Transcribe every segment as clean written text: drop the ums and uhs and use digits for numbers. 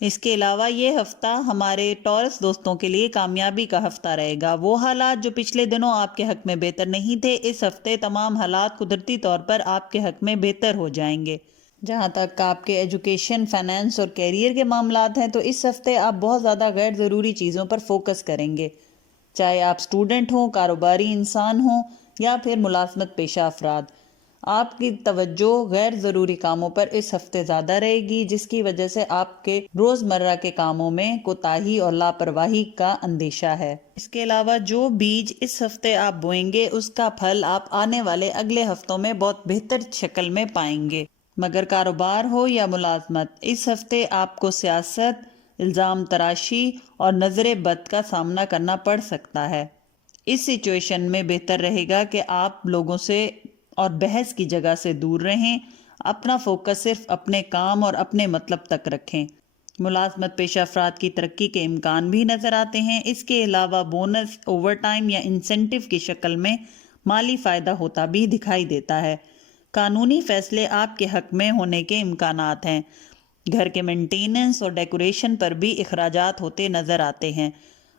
اس کے علاوہ یہ ہفتہ ہمارے ٹورس دوستوں کے لیے کامیابی کا ہفتہ رہے گا۔ وہ حالات جو پچھلے دنوں آپ کے حق میں بہتر نہیں تھے، اس ہفتے تمام حالات قدرتی طور پر آپ کے حق میں بہتر ہو جائیں گے۔ جہاں تک آپ کے ایجوکیشن، فائنانس اور کیریئر کے معاملات ہیں تو اس ہفتے آپ بہت زیادہ غیر ضروری چیزوں پر فوکس کریں گے، چاہے آپ اسٹوڈنٹ ہوں، کاروباری انسان ہوں یا پھر ملازمت پیشہ افراد۔ آپ کی توجہ غیر ضروری کاموں پر اس ہفتے زیادہ رہے گی، جس کی وجہ سے آپ کے روزمرہ کے کاموں میں کوتاہی اور لاپرواہی کا اندیشہ ہے۔ اس کے علاوہ جو بیج اس ہفتے آپ بوئیں گے اس کا پھل آپ آنے والے اگلے ہفتوں میں بہت بہتر شکل میں پائیں گے۔ مگر کاروبار ہو یا ملازمت، اس ہفتے آپ کو سیاست، الزام تراشی اور نظر بد کا سامنا کرنا پڑ سکتا ہے۔ اس سچویشن میں بہتر رہے گا کہ آپ لوگوں سے اور بحث کی جگہ سے دور رہیں، اپنا فوکس صرف اپنے کام اور اپنے مطلب تک رکھیں۔ ملازمت پیشہ افراد کی ترقی کے امکان بھی نظر آتے ہیں۔ اس کے علاوہ بونس، اوور ٹائم یا انسینٹیو کی شکل میں مالی فائدہ ہوتا بھی دکھائی دیتا ہے۔ قانونی فیصلے آپ کے حق میں ہونے کے امکانات ہیں۔ گھر کے مینٹیننس اور ڈیکوریشن پر بھی اخراجات ہوتے نظر آتے ہیں،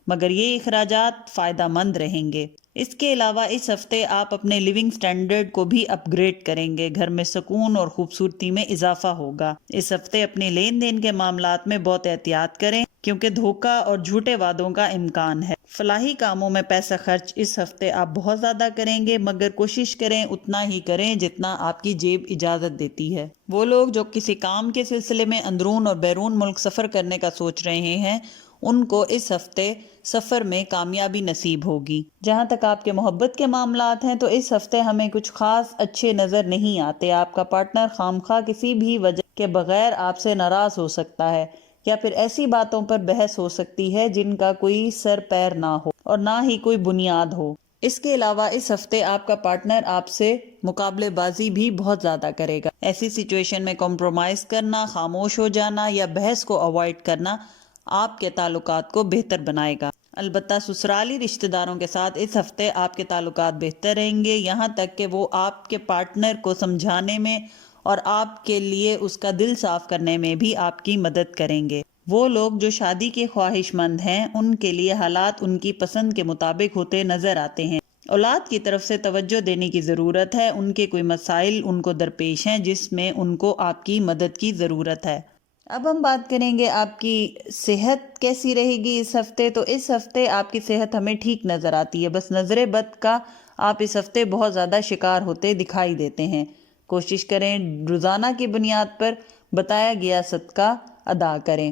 مگر یہ اخراجات فائدہ مند رہیں گے۔ اس کے علاوہ اس ہفتے آپ اپنے لیونگ سٹینڈرڈ کو بھی اپ گریڈ کریں گے، گھر میں سکون اور خوبصورتی میں اضافہ ہوگا۔ اس ہفتے اپنے لین دین کے معاملات میں بہت احتیاط کریں کیونکہ دھوکہ اور جھوٹے وعدوں کا امکان ہے۔ فلاحی کاموں میں پیسہ خرچ اس ہفتے آپ بہت زیادہ کریں گے، مگر کوشش کریں اتنا ہی کریں جتنا آپ کی جیب اجازت دیتی ہے۔ وہ لوگ جو کسی کام کے سلسلے میں اندرون اور بیرون ملک سفر کرنے کا سوچ رہے ہیں، ان کو اس ہفتے سفر میں کامیابی نصیب ہوگی۔ جہاں تک آپ کے محبت کے معاملات ہیں تو اس ہفتے ہمیں کچھ خاص اچھے نظر نہیں آتے۔ آپ کا پارٹنر خامخواہ کسی بھی وجہ کے بغیر آپ سے ناراض ہو سکتا ہے، یا پھر ایسی باتوں پر بحث ہو سکتی ہے جن کا کوئی سر پیر نہ ہو اور نہ ہی کوئی بنیاد ہو۔ اس کے علاوہ اس ہفتے آپ کا پارٹنر آپ سے مقابلے بازی بھی بہت زیادہ کرے گا۔ ایسی سچویشن میں کمپرومائز کرنا، خاموش ہو جانا یا بحث کو اوائڈ کرنا آپ کے تعلقات کو بہتر بنائے گا۔ البتہ سسرالی رشتہ داروں کے ساتھ اس ہفتے آپ کے تعلقات بہتر رہیں گے، یہاں تک کہ وہ آپ کے پارٹنر کو سمجھانے میں اور آپ کے لیے اس کا دل صاف کرنے میں بھی آپ کی مدد کریں گے۔ وہ لوگ جو شادی کے خواہش مند ہیں، ان کے لیے حالات ان کی پسند کے مطابق ہوتے نظر آتے ہیں۔ اولاد کی طرف سے توجہ دینے کی ضرورت ہے، ان کے کوئی مسائل ان کو درپیش ہیں جس میں ان کو آپ کی مدد کی ضرورت ہے۔ اب ہم بات کریں گے آپ کی صحت کیسی رہے گی اس ہفتے۔ تو اس ہفتے آپ کی صحت ہمیں ٹھیک نظر آتی ہے، بس نظر بد کا آپ اس ہفتے بہت زیادہ شکار ہوتے دکھائی دیتے ہیں۔ کوشش کریں روزانہ کی بنیاد پر بتایا گیا صدقہ ادا کریں۔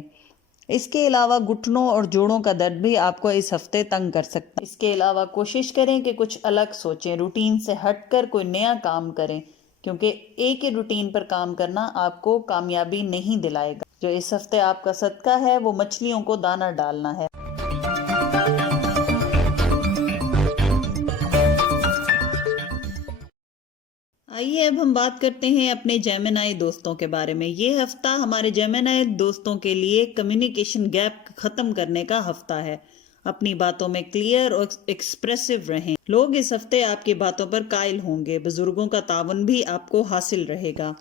اس کے علاوہ گھٹنوں اور جوڑوں کا درد بھی آپ کو اس ہفتے تنگ کر سکتا ہے۔ اس کے علاوہ کوشش کریں کہ کچھ الگ سوچیں، روٹین سے ہٹ کر کوئی نیا کام کریں، کیونکہ ایک ہی روٹین پر کام کرنا آپ کو کامیابی نہیں دلائے گا۔ جو اس ہفتے آپ کا صدقہ ہے وہ مچھلیوں کو دانہ ڈالنا ہے۔ آئیے اب ہم بات کرتے ہیں اپنے جیمنائی دوستوں کے بارے میں۔ یہ ہفتہ ہمارے جیمنائی دوستوں کے لیے کمیونیکیشن گیپ ختم کرنے کا ہفتہ ہے۔ اپنی باتوں میں کلیئر اور ایکسپریسو رہیں۔ لوگ اس ہفتے آپ کی باتوں پر قائل ہوں گے، بزرگوں کا تعاون بھی آپ کو حاصل رہے گا۔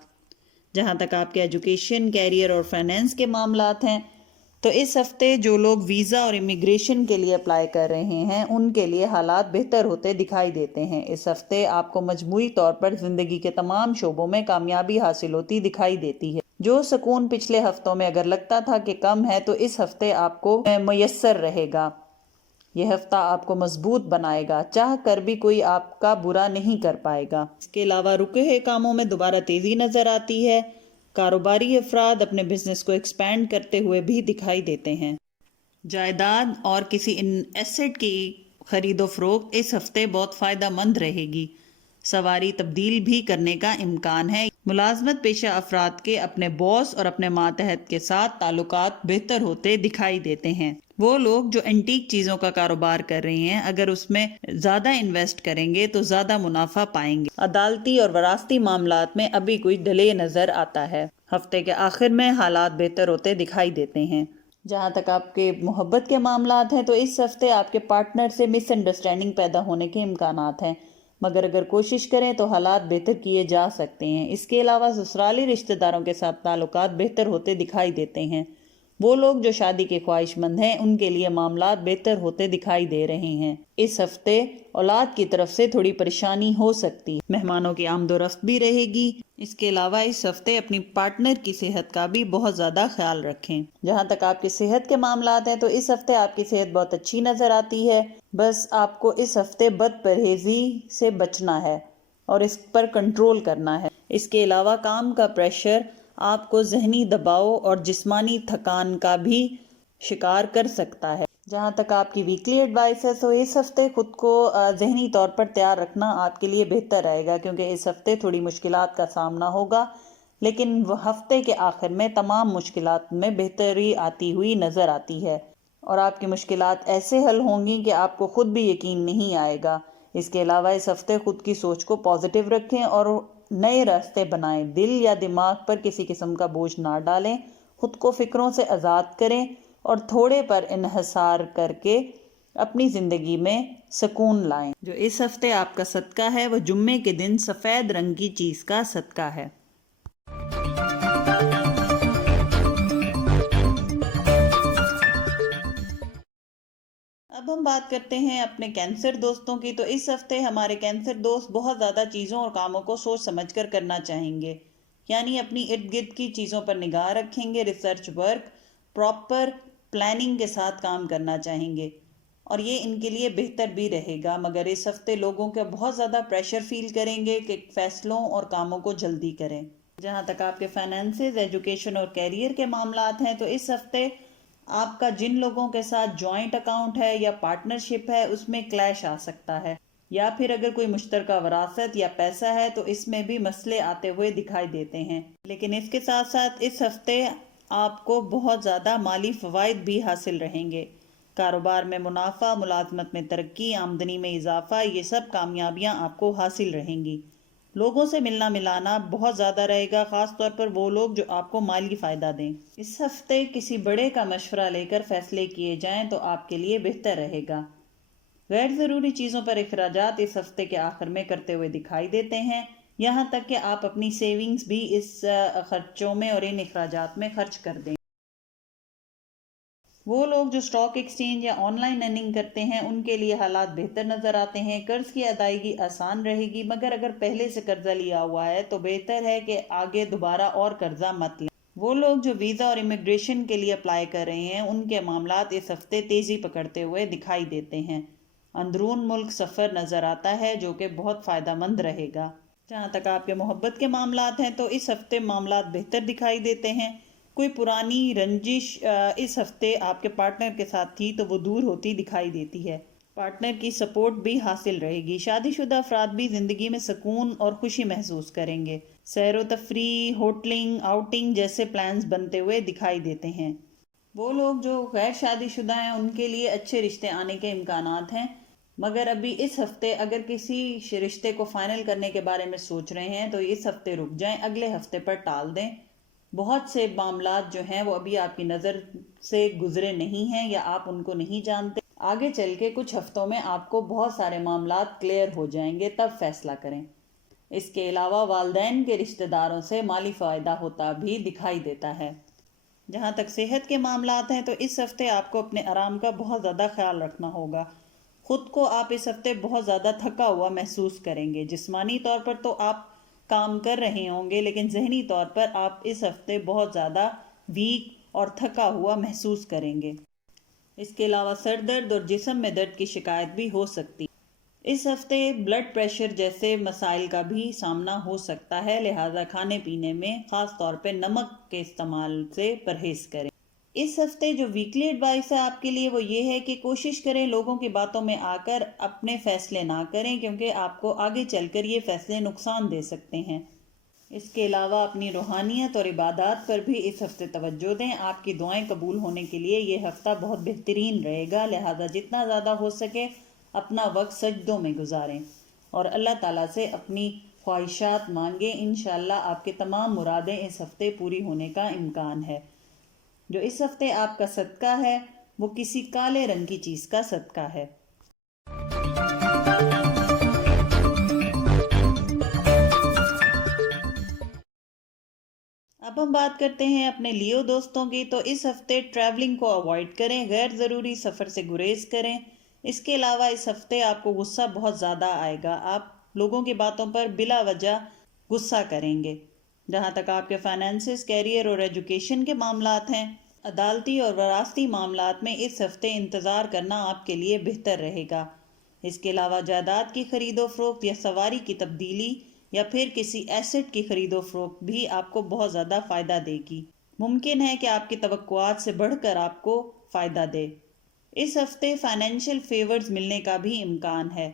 جہاں تک آپ کے ایجوکیشن، کیریئر اور فائنانس کے معاملات ہیں تو اس ہفتے جو لوگ ویزا اور امیگریشن کے لیے اپلائی کر رہے ہیں ان کے لیے حالات بہتر ہوتے دکھائی دیتے ہیں۔ اس ہفتے آپ کو مجموعی طور پر زندگی کے تمام شعبوں میں کامیابی حاصل ہوتی دکھائی دیتی ہے۔ جو سکون پچھلے ہفتوں میں اگر لگتا تھا کہ کم ہے تو اس ہفتے آپ کو میسر رہے گا۔ یہ ہفتہ آپ کو مضبوط بنائے گا، چاہ کر بھی کوئی آپ کا برا نہیں کر پائے گا۔ اس کے علاوہ رکے ہوئے کاموں میں دوبارہ تیزی نظر آتی ہے۔ کاروباری افراد اپنے بزنس کو ایکسپینڈ کرتے ہوئے بھی دکھائی دیتے ہیں۔ جائیداد اور کسی ایسٹ کی خرید و فروخت اس ہفتے بہت فائدہ مند رہے گی۔ سواری تبدیل بھی کرنے کا امکان ہے۔ ملازمت پیشہ افراد کے اپنے باس اور اپنے ماتحت کے ساتھ تعلقات بہتر ہوتے دکھائی دیتے ہیں۔ وہ لوگ جو اینٹیک چیزوں کا کاروبار کر رہے ہیں، اگر اس میں زیادہ انویسٹ کریں گے تو زیادہ منافع پائیں گے۔ عدالتی اور وراثتی معاملات میں ابھی کوئی ڈیلے نظر آتا ہے۔ ہفتے کے آخر میں حالات بہتر ہوتے دکھائی دیتے ہیں۔ جہاں تک آپ کے محبت کے معاملات ہیں تو اس ہفتے آپ کے پارٹنر سے مس انڈرسٹینڈنگ پیدا ہونے کے امکانات ہیں، مگر اگر کوشش کریں تو حالات بہتر کیے جا سکتے ہیں۔ اس کے علاوہ سسرالی رشتہ داروں کے ساتھ تعلقات بہتر ہوتے دکھائی دیتے ہیں۔ وہ لوگ جو شادی کے خواہش مند ہیں ان کے لیے معاملات بہتر ہوتے دکھائی دے رہے ہیں۔ اس ہفتے اولاد کی طرف سے تھوڑی پریشانی ہو سکتی ہے، مہمانوں کی آمد و رفت بھی رہے گی۔ اس کے علاوہ اس ہفتے اپنی پارٹنر کی صحت کا بھی بہت زیادہ خیال رکھیں۔ جہاں تک آپ کی صحت کے معاملات ہیں تو اس ہفتے آپ کی صحت بہت اچھی نظر آتی ہے، بس آپ کو اس ہفتے بد پرہیزی سے بچنا ہے اور اس پر کنٹرول کرنا ہے۔ اس کے علاوہ کام کا پریشر آپ کو ذہنی دباؤ اور جسمانی تھکان کا بھی شکار کر سکتا ہے۔ جہاں تک آپ کی ویکلی ایڈوائس ہے تو اس ہفتے خود کو ذہنی طور پر تیار رکھنا آپ کے لیے بہتر رہے گا، کیونکہ اس ہفتے تھوڑی مشکلات کا سامنا ہوگا، لیکن وہ ہفتے کے آخر میں تمام مشکلات میں بہتری آتی ہوئی نظر آتی ہے اور آپ کی مشکلات ایسے حل ہوں گی کہ آپ کو خود بھی یقین نہیں آئے گا۔ اس کے علاوہ اس ہفتے خود کی سوچ کو پازیٹیو رکھیں اور نئے راستے بنائیں۔ دل یا دماغ پر کسی قسم کا بوجھ نہ ڈالیں، خود کو فکروں سے آزاد کریں اور تھوڑے پر انحصار کر کے اپنی زندگی میں سکون لائیں۔ جو اس ہفتے آپ کا صدقہ ہے وہ جمعے کے دن سفید رنگ کی چیز کا صدقہ ہے۔ اب ہم بات کرتے ہیں اپنے کینسر دوستوں کی۔ تو اس ہفتے ہمارے کینسر دوست بہت زیادہ چیزوں اور کاموں کو سوچ سمجھ کر کرنا چاہیں گے، یعنی اپنی ارد گرد کی چیزوں پر نگاہ رکھیں گے، ریسرچ ورک پراپر پلاننگ کے ساتھ کام کرنا چاہیں گے اور یہ ان کے لیے بہتر بھی رہے گا، مگر اس ہفتے لوگوں کا بہت زیادہ پریشر فیل کریں گے کہ فیصلوں اور کاموں کو جلدی کریں۔ جہاں تک آپ کے فائنینسز، ایجوکیشن اور کیریئر کے معاملات ہیں تو اس ہفتے آپ کا جن لوگوں کے ساتھ جوائنٹ اکاؤنٹ ہے یا پارٹنرشپ ہے اس میں کلیش آ سکتا ہے، یا پھر اگر کوئی مشترکہ وراثت یا پیسہ ہے تو اس میں بھی مسئلے آتے ہوئے دکھائی دیتے ہیں۔ لیکن اس کے ساتھ ساتھ اس ہفتے آپ کو بہت زیادہ مالی فوائد بھی حاصل رہیں گے۔ کاروبار میں منافع، ملازمت میں ترقی، آمدنی میں اضافہ، یہ سب کامیابیاں آپ کو حاصل رہیں گی۔ لوگوں سے ملنا ملانا بہت زیادہ رہے گا، خاص طور پر وہ لوگ جو آپ کو مالی فائدہ دیں۔ اس ہفتے کسی بڑے کا مشورہ لے کر فیصلے کیے جائیں تو آپ کے لیے بہتر رہے گا۔ غیر ضروری چیزوں پر اخراجات اس ہفتے کے آخر میں کرتے ہوئے دکھائی دیتے ہیں، یہاں تک کہ آپ اپنی سیونگز بھی اس خرچوں میں اور ان اخراجات میں خرچ کر دیں۔ وہ لوگ جو اسٹاک ایکسچینج یا آن لائن ارننگ کرتے ہیں ان کے لیے حالات بہتر نظر آتے ہیں۔ قرض کی ادائیگی آسان رہے گی، مگر اگر پہلے سے قرضہ لیا ہوا ہے تو بہتر ہے کہ آگے دوبارہ اور قرضہ مت لیں۔ وہ لوگ جو ویزا اور امیگریشن کے لیے اپلائی کر رہے ہیں ان کے معاملات اس ہفتے تیزی پکڑتے ہوئے دکھائی دیتے ہیں۔ اندرون ملک سفر نظر آتا ہے جو کہ بہت فائدہ مند رہے گا۔ جہاں تک آپ کے محبت کے معاملات ہیں تو اس ہفتے معاملات بہتر دکھائی دیتے ہیں۔ کوئی پرانی رنجش اس ہفتے آپ کے پارٹنر کے ساتھ تھی تو وہ دور ہوتی دکھائی دیتی ہے۔ پارٹنر کی سپورٹ بھی حاصل رہے گی۔ شادی شدہ افراد بھی زندگی میں سکون اور خوشی محسوس کریں گے۔ سیر و تفریح، ہوٹلنگ، آؤٹنگ جیسے پلانز بنتے ہوئے دکھائی دیتے ہیں۔ وہ لوگ جو غیر شادی شدہ ہیں ان کے لیے اچھے رشتے آنے کے امکانات ہیں، مگر ابھی اس ہفتے اگر کسی رشتے کو فائنل کرنے کے بارے میں سوچ رہے ہیں تو اس ہفتے رک جائیں، اگلے ہفتے پر ٹال دیں۔ بہت سے معاملات جو ہیں وہ ابھی آپ کی نظر سے گزرے نہیں ہیں یا آپ ان کو نہیں جانتے، آگے چل کے کچھ ہفتوں میں آپ کو بہت سارے معاملات کلیئر ہو جائیں گے، تب فیصلہ کریں۔ اس کے علاوہ والدین کے رشتہ داروں سے مالی فائدہ ہوتا بھی دکھائی دیتا ہے۔ جہاں تک صحت کے معاملات ہیں تو اس ہفتے آپ کو اپنے آرام کا بہت زیادہ خیال رکھنا ہوگا۔ خود کو آپ اس ہفتے بہت زیادہ تھکا ہوا محسوس کریں گے۔ جسمانی طور پر تو آپ کام کر رہے ہوں گے، لیکن ذہنی طور پر آپ اس ہفتے بہت زیادہ ویک اور تھکا ہوا محسوس کریں گے۔ اس کے علاوہ سر درد اور جسم میں درد کی شکایت بھی ہو سکتی۔ اس ہفتے بلڈ پریشر جیسے مسائل کا بھی سامنا ہو سکتا ہے، لہذا کھانے پینے میں خاص طور پہ نمک کے استعمال سے پرہیز کریں۔ اس ہفتے جو ویکلی ایڈوائس ہے آپ کے لیے وہ یہ ہے کہ کوشش کریں لوگوں کی باتوں میں آ کر اپنے فیصلے نہ کریں، کیونکہ آپ کو آگے چل کر یہ فیصلے نقصان دے سکتے ہیں۔ اس کے علاوہ اپنی روحانیت اور عبادات پر بھی اس ہفتے توجہ دیں۔ آپ کی دعائیں قبول ہونے کے لیے یہ ہفتہ بہت بہترین رہے گا، لہذا جتنا زیادہ ہو سکے اپنا وقت سجدوں میں گزاریں اور اللہ تعالیٰ سے اپنی خواہشات مانگیں۔ انشاءاللہ آپ کے تمام مرادیں اس ہفتے پوری ہونے کا امکان ہے۔ جو اس ہفتے آپ کا صدقہ ہے وہ کسی کالے رنگ کی چیز کا صدقہ ہے۔ اب اب ہم بات کرتے ہیں اپنے لیو دوستوں کی، تو اس ہفتے ٹریولنگ کو اوائڈ کریں، غیر ضروری سفر سے گریز کریں۔ اس کے علاوہ اس ہفتے آپ کو غصہ بہت زیادہ آئے گا، آپ لوگوں کی باتوں پر بلا وجہ غصہ کریں گے۔ جہاں تک آپ کے فائنینسز، کیریئر اور ایجوکیشن کے معاملات ہیں، عدالتی اور وراثتی معاملات میں اس ہفتے انتظار کرنا آپ کے لیے بہتر رہے گا۔ اس کے علاوہ جائیداد کی خرید و فروخت یا سواری کی تبدیلی یا پھر کسی ایسٹ کی خرید و فروخت بھی آپ کو بہت زیادہ فائدہ دے گی۔ ممکن ہے کہ آپ کی توقعات سے بڑھ کر آپ کو فائدہ دے۔ اس ہفتے فائنینشیل فیورز ملنے کا بھی امکان ہے۔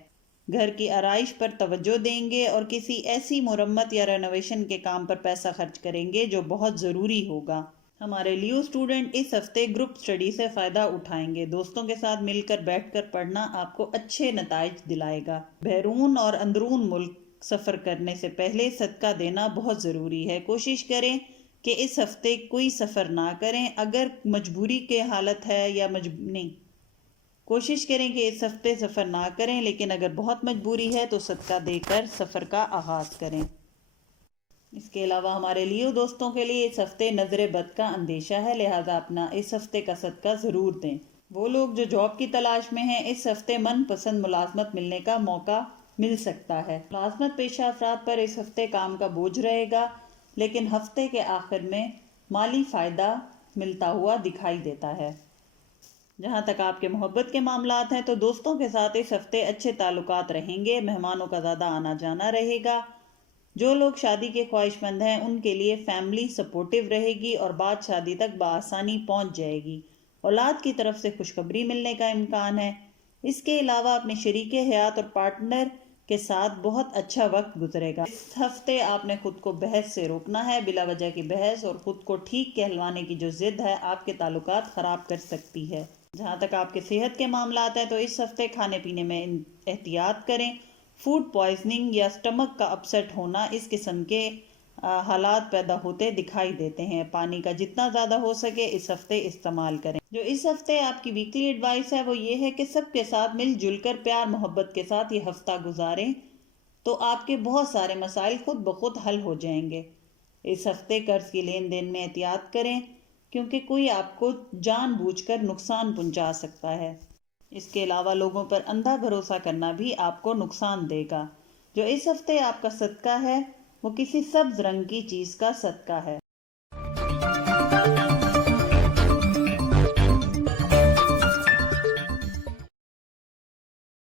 گھر کی آرائش پر توجہ دیں گے اور کسی ایسی مرمت یا رینوویشن کے کام پر پیسہ خرچ کریں گے جو بہت ضروری ہوگا۔ ہمارے لیو اسٹوڈنٹ اس ہفتے گروپ سٹڈی سے فائدہ اٹھائیں گے۔ دوستوں کے ساتھ مل کر بیٹھ کر پڑھنا آپ کو اچھے نتائج دلائے گا۔ بیرون اور اندرون ملک سفر کرنے سے پہلے صدقہ دینا بہت ضروری ہے۔ کوشش کریں کہ اس ہفتے کوئی سفر نہ کریں، اگر مجبوری کے حالت ہے یا نہیں، کوشش کریں کہ اس ہفتے سفر نہ کریں، لیکن اگر بہت مجبوری ہے تو صدقہ دے کر سفر کا آغاز کریں۔ اس کے علاوہ ہمارے لیو دوستوں کے لیے اس ہفتے نظر بد کا اندیشہ ہے، لہٰذا اپنا اس ہفتے کا صدقہ ضرور دیں۔ وہ لوگ جو جاب کی تلاش میں ہیں، اس ہفتے من پسند ملازمت ملنے کا موقع مل سکتا ہے۔ ملازمت پیشہ افراد پر اس ہفتے کام کا بوجھ رہے گا، لیکن ہفتے کے آخر میں مالی فائدہ ملتا ہوا دکھائی دیتا ہے۔ جہاں تک آپ کے محبت کے معاملات ہیں تو دوستوں کے ساتھ اس ہفتے اچھے تعلقات رہیں گے، مہمانوں کا زیادہ آنا جانا رہے گا۔ جو لوگ شادی کے خواہش مند ہیں ان کے لیے فیملی سپورٹیو رہے گی اور بات شادی تک بآسانی پہنچ جائے گی۔ اولاد کی طرف سے خوشخبری ملنے کا امکان ہے۔ اس کے علاوہ اپنے شریک حیات اور پارٹنر کے ساتھ بہت اچھا وقت گزرے گا۔ اس ہفتے آپ نے خود کو بحث سے روکنا ہے، بلا وجہ کی بحث اور خود کو ٹھیک کہلوانے کی جو ضد ہے آپ کے تعلقات خراب کر سکتی ہے۔ جہاں تک آپ کے صحت کے معاملات ہیں تو اس ہفتے کھانے پینے میں احتیاط کریں۔ فوڈ پوائزننگ یا سٹمک کا اپسیٹ ہونا اس قسم کے حالات پیدا ہوتے دکھائی دیتے ہیں۔ پانی کا جتنا زیادہ ہو سکے اس ہفتے استعمال کریں۔ جو اس ہفتے آپ کی ویکلی ایڈوائس ہے وہ یہ ہے کہ سب کے ساتھ مل جل کر پیار محبت کے ساتھ یہ ہفتہ گزاریں تو آپ کے بہت سارے مسائل خود بخود حل ہو جائیں گے۔ اس ہفتے قرض کی لین دین میں احتیاط کریں کیونکہ کوئی آپ کو جان بوجھ کر نقصان پہنچا سکتا ہے۔ اس کے علاوہ لوگوں پر اندھا بھروسہ کرنا بھی آپ کو نقصان دے گا۔ جو اس ہفتے آپ کا صدقہ ہے وہ کسی سبز رنگ کی چیز کا صدقہ ہے۔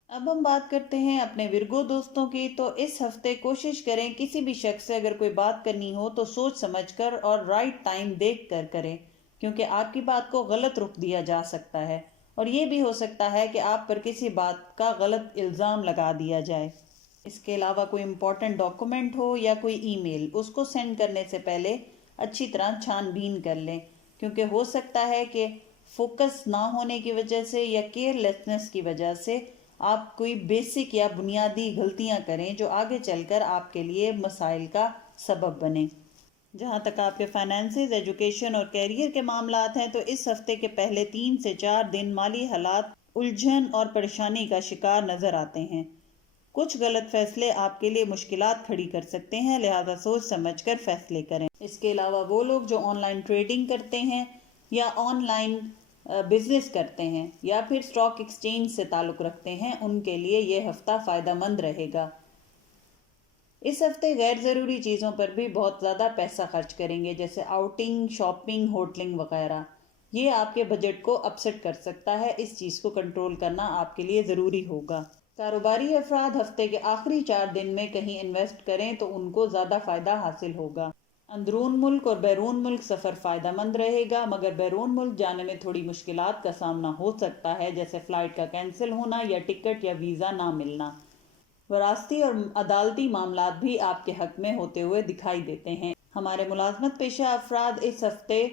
اب ہم بات کرتے ہیں اپنے ورگو دوستوں کی، تو اس ہفتے کوشش کریں کسی بھی شخص سے اگر کوئی بات کرنی ہو تو سوچ سمجھ کر اور رائٹ ٹائم دیکھ کر کریں، کیونکہ آپ کی بات کو غلط رخ دیا جا سکتا ہے اور یہ بھی ہو سکتا ہے کہ آپ پر کسی بات کا غلط الزام لگا دیا جائے۔ اس کے علاوہ کوئی امپورٹنٹ ڈاکومنٹ ہو یا کوئی ای میل، اس کو سینڈ کرنے سے پہلے اچھی طرح چھان بین کر لیں، کیونکہ ہو سکتا ہے کہ فوکس نہ ہونے کی وجہ سے یا کیئر لیسنس کی وجہ سے آپ کوئی بیسک یا بنیادی غلطیاں کریں جو آگے چل کر آپ کے لیے مسائل کا سبب بنے۔ جہاں تک آپ کے فائنینسز، ایجوکیشن اور کیریئر کے معاملات ہیں تو اس ہفتے کے پہلے 3 سے 4 دن مالی حالات الجھن اور پریشانی کا شکار نظر آتے ہیں۔ کچھ غلط فیصلے آپ کے لیے مشکلات کھڑی کر سکتے ہیں، لہذا سوچ سمجھ کر فیصلے کریں۔ اس کے علاوہ وہ لوگ جو آن لائن ٹریڈنگ کرتے ہیں یا آن لائن بزنس کرتے ہیں یا پھر اسٹاک ایکسچینج سے تعلق رکھتے ہیں ان کے لیے یہ ہفتہ فائدہ مند رہے گا۔ اس ہفتے غیر ضروری چیزوں پر بھی بہت زیادہ پیسہ خرچ کریں گے، جیسے آؤٹنگ، شاپنگ، ہوٹلنگ وغیرہ۔ یہ آپ کے بجٹ کو اپسیٹ کر سکتا ہے، اس چیز کو کنٹرول کرنا آپ کے لیے ضروری ہوگا۔ کاروباری افراد ہفتے کے آخری 4 دن میں کہیں انویسٹ کریں تو ان کو زیادہ فائدہ حاصل ہوگا۔ اندرون ملک اور بیرون ملک سفر فائدہ مند رہے گا، مگر بیرون ملک جانے میں تھوڑی مشکلات کا سامنا ہو سکتا ہے، جیسے فلائٹ کا کینسل ہونا یا ٹکٹ یا ویزا نہ ملنا۔ وراثتی اور عدالتی معاملات بھی آپ کے حق میں ہوتے ہوئے دکھائی دیتے ہیں۔ ہمارے ملازمت پیشہ افراد اس ہفتے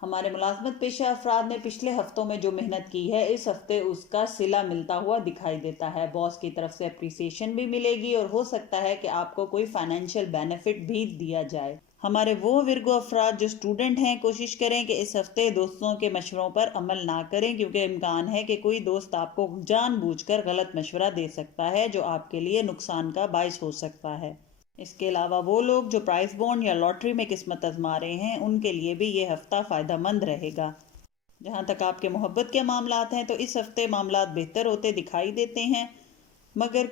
ہمارے ملازمت پیشہ افراد نے پچھلے ہفتوں میں جو محنت کی ہے اس ہفتے اس کا صلہ ملتا ہوا دکھائی دیتا ہے۔ باس کی طرف سے اپریسیشن بھی ملے گی اور ہو سکتا ہے کہ آپ کو کوئی فائنینشیل بینیفٹ بھی دیا جائے۔ ہمارے وہ ورگو افراد جو اسٹوڈنٹ ہیں کوشش کریں کہ اس ہفتے دوستوں کے مشوروں پر عمل نہ کریں، کیونکہ امکان ہے کہ کوئی دوست آپ کو جان بوجھ کر غلط مشورہ دے سکتا ہے جو آپ کے لیے نقصان کا باعث ہو سکتا ہے۔ اس کے علاوہ وہ لوگ جو پرائز بونڈ یا لاٹری میں قسمت آزما رہے ہیں ان کے لیے بھی یہ ہفتہ فائدہ مند رہے گا۔ جہاں تک آپ کے محبت کے معاملات ہیں تو اس ہفتے معاملات بہتر ہوتے دکھائی دیتے ہیں، مگر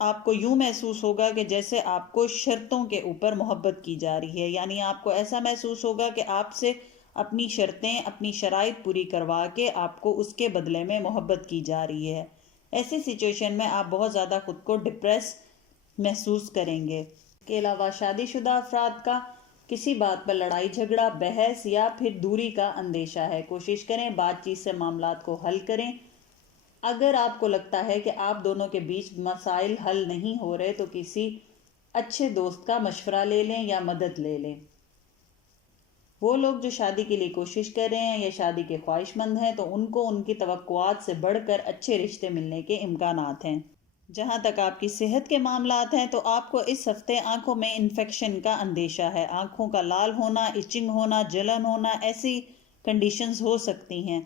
آپ کو یوں محسوس ہوگا کہ جیسے آپ کو شرطوں کے اوپر محبت کی جا رہی ہے، یعنی آپ کو ایسا محسوس ہوگا کہ آپ سے اپنی شرطیں، اپنی شرائط پوری کروا کے آپ کو اس کے بدلے میں محبت کی جا رہی ہے۔ ایسی سچویشن میں آپ بہت زیادہ خود کو ڈپریس محسوس کریں گے۔ اس کے علاوہ شادی شدہ افراد کا کسی بات پر لڑائی جھگڑا، بحث یا پھر دوری کا اندیشہ ہے۔ کوشش کریں بات چیت سے معاملات کو حل کریں۔ اگر آپ کو لگتا ہے کہ آپ دونوں کے بیچ مسائل حل نہیں ہو رہے تو کسی اچھے دوست کا مشورہ لے لیں یا مدد لے لیں۔ وہ لوگ جو شادی کے لیے کوشش کر رہے ہیں یا شادی کے خواہش مند ہیں تو ان کو ان کی توقعات سے بڑھ کر اچھے رشتے ملنے کے امکانات ہیں۔ جہاں تک آپ کی صحت کے معاملات ہیں تو آپ کو اس ہفتے آنکھوں میں انفیکشن کا اندیشہ ہے۔ آنکھوں کا لال ہونا، ایچنگ ہونا، جلن ہونا، ایسی کنڈیشنز ہو سکتی ہیں۔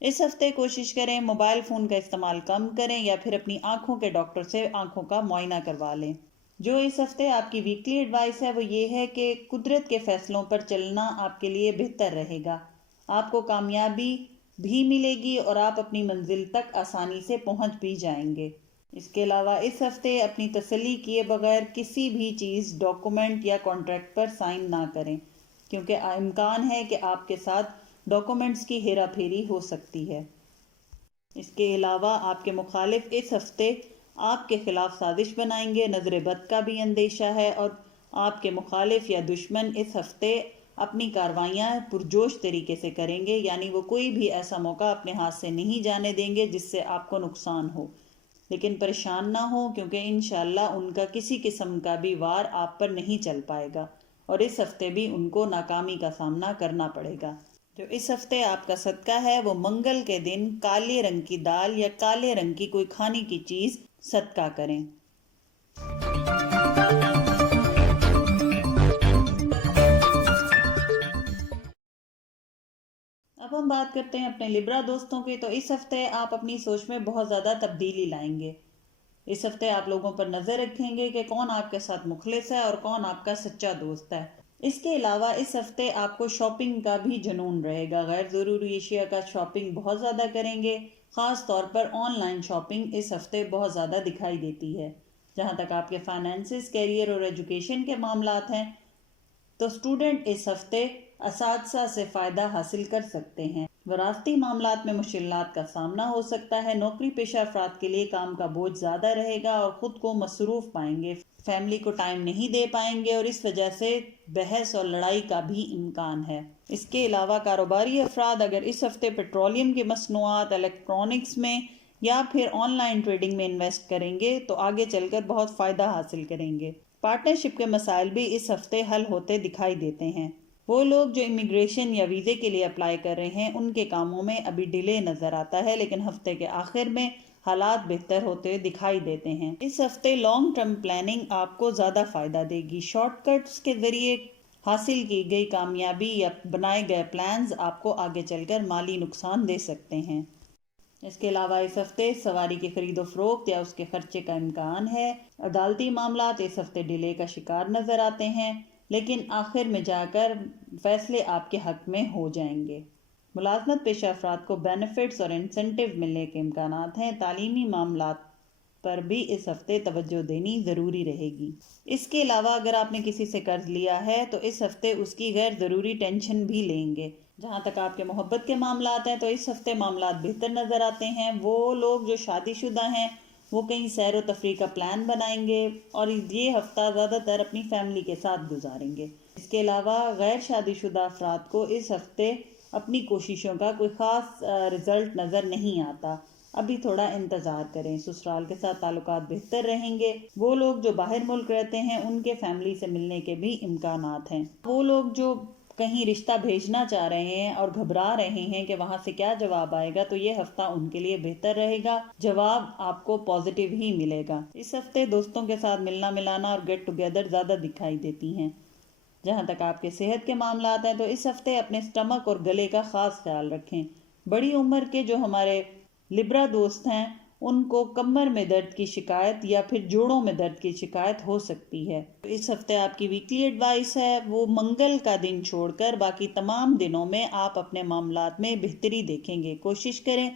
اس ہفتے کوشش کریں موبائل فون کا استعمال کم کریں یا پھر اپنی آنکھوں کے ڈاکٹر سے آنکھوں کا معائنہ کروا لیں۔ جو اس ہفتے آپ کی ویکلی ایڈوائس ہے وہ یہ ہے کہ قدرت کے فیصلوں پر چلنا آپ کے لیے بہتر رہے گا۔ آپ کو کامیابی بھی ملے گی اور آپ اپنی منزل تک آسانی سے پہنچ بھی جائیں گے۔ اس کے علاوہ اس ہفتے اپنی تسلی کیے بغیر کسی بھی چیز، ڈاکومنٹ یا کانٹریکٹ پر سائن نہ کریں، کیونکہ امکان ہے کہ آپ کے ساتھ ڈاکومنٹس کی ہیرا پھیری ہو سکتی ہے۔ اس کے علاوہ آپ کے مخالف اس ہفتے آپ کے خلاف سازش بنائیں گے، نظر بد کا بھی اندیشہ ہے، اور آپ کے مخالف یا دشمن اس ہفتے اپنی کاروائیاں پرجوش طریقے سے کریں گے، یعنی وہ کوئی بھی ایسا موقع اپنے ہاتھ سے نہیں جانے دیں گے جس سے آپ کو نقصان ہو۔ لیکن پریشان نہ ہو، کیونکہ انشاءاللہ ان کا کسی قسم کا بھی وار آپ پر نہیں چل پائے گا اور اس ہفتے بھی ان کو ناکامی کا سامنا کرنا پڑے گا۔ جو اس ہفتے آپ کا صدقہ ہے وہ منگل کے دن کالے رنگ کی دال یا کالے رنگ کی کوئی کھانے کی چیز صدقہ کریں۔ اب ہم بات کرتے ہیں اپنے لبرا دوستوں کی۔ تو اس ہفتے آپ اپنی سوچ میں بہت زیادہ تبدیلی لائیں گے۔ اس ہفتے آپ لوگوں پر نظر رکھیں گے کہ کون آپ کے ساتھ مخلص ہے اور کون آپ کا سچا دوست ہے۔ اس کے علاوہ اس ہفتے آپ کو شاپنگ کا بھی جنون رہے گا۔ غیر ضروری اشیاء کا شاپنگ بہت زیادہ کریں گے، خاص طور پر آن لائن شاپنگ اس ہفتے بہت زیادہ دکھائی دیتی ہے۔ جہاں تک آپ کے فائنینسز، کیریئر اور ایجوکیشن کے معاملات ہیں تو اسٹوڈنٹ اس ہفتے اساتذہ سے فائدہ حاصل کر سکتے ہیں۔ وراثتی معاملات میں مشکلات کا سامنا ہو سکتا ہے۔ نوکری پیشہ افراد کے لیے کام کا بوجھ زیادہ رہے گا اور خود کو مصروف پائیں گے، فیملی کو ٹائم نہیں دے پائیں گے اور اس وجہ سے بحث اور لڑائی کا بھی امکان ہے۔ اس کے علاوہ کاروباری افراد اگر اس ہفتے پیٹرولیم کی مصنوعات، الیکٹرانکس میں یا پھر آن لائن ٹریڈنگ میں انویسٹ کریں گے تو آگے چل کر بہت فائدہ حاصل کریں گے۔ پارٹنرشپ کے مسائل بھی اس ہفتے حل ہوتے دکھائی دیتے ہیں۔ وہ لوگ جو امیگریشن یا ویزے کے لیے اپلائی کر رہے ہیں ان کے کاموں میں ابھی ڈیلے نظر آتا ہے، لیکن ہفتے کے آخر میں حالات بہتر ہوتے دکھائی دیتے ہیں۔ اس ہفتے لانگ ٹرم پلاننگ آپ کو زیادہ فائدہ دے گی۔ شارٹ کٹس کے ذریعے حاصل کی گئی کامیابی یا بنائے گئے پلانز آپ کو آگے چل کر مالی نقصان دے سکتے ہیں۔ اس کے علاوہ اس ہفتے سواری کی خرید و فروخت یا اس کے خرچے کا امکان ہے۔ عدالتی معاملات اس ہفتے ڈیلے کا شکار نظر آتے ہیں، لیکن آخر میں جا کر فیصلے آپ کے حق میں ہو جائیں گے۔ ملازمت پیشہ افراد کو بینیفٹس اور انسینٹیو ملنے کے امکانات ہیں۔ تعلیمی معاملات پر بھی اس ہفتے توجہ دینی ضروری رہے گی۔ اس کے علاوہ اگر آپ نے کسی سے قرض لیا ہے تو اس ہفتے اس کی غیر ضروری ٹینشن بھی لیں گے۔ جہاں تک آپ کے محبت کے معاملات ہیں تو اس ہفتے معاملات بہتر نظر آتے ہیں۔ وہ لوگ جو شادی شدہ ہیں وہ کہیں سیر و تفریح کا پلان بنائیں گے اور یہ ہفتہ زیادہ تر اپنی فیملی کے ساتھ گزاریں گے۔ اس کے علاوہ غیر شادی شدہ افراد کو اس ہفتے اپنی کوششوں کا کوئی خاص رزلٹ نظر نہیں آتا، ابھی تھوڑا انتظار کریں۔ سسرال کے ساتھ تعلقات بہتر رہیں گے۔ وہ لوگ جو باہر ملک رہتے ہیں ان کے فیملی سے ملنے کے بھی امکانات ہیں۔ وہ لوگ جو کہیں رشتہ بھیجنا چاہ رہے ہیں اور گھبرا رہے ہیں کہ وہاں سے کیا جواب آئے گا تو یہ ہفتہ ان کے لیے بہتر رہے گا، جواب آپ کو پازیٹیو ہی ملے گا۔ اس ہفتے دوستوں کے ساتھ ملنا ملانا اور گیٹ ٹوگیدر زیادہ دکھائی دیتی ہیں۔ جہاں تک آپ کے صحت کے معاملات ہیں تو اس ہفتے اپنے سٹمک اور گلے کا خاص خیال رکھیں۔ بڑی عمر کے جو ہمارے لبرا دوست ہیں ان کو کمر میں درد کی شکایت یا پھر جوڑوں میں درد کی شکایت ہو سکتی ہے۔ اس ہفتے آپ کی ویکلی ایڈوائس ہے وہ منگل کا دن چھوڑ کر باقی تمام دنوں میں آپ اپنے معاملات میں بہتری دیکھیں گے۔ کوشش کریں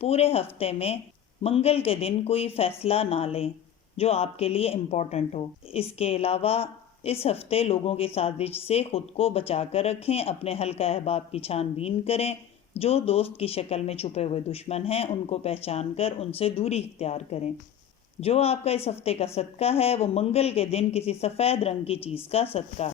پورے ہفتے میں منگل کے دن کوئی فیصلہ نہ لیں جو آپ کے لیے امپورٹنٹ ہو۔ اس کے علاوہ اس ہفتے لوگوں کی سازش سے خود کو بچا کر رکھیں، اپنے حلقہ احباب کی چھان بین کریں، جو دوست کی شکل میں چھپے ہوئے دشمن ہیں ان کو پہچان کر ان سے دوری اختیار کریں۔ جو آپ کا اس ہفتے کا صدقہ ہے وہ منگل کے دن کسی سفید رنگ کی چیز کا صدقہ ہے۔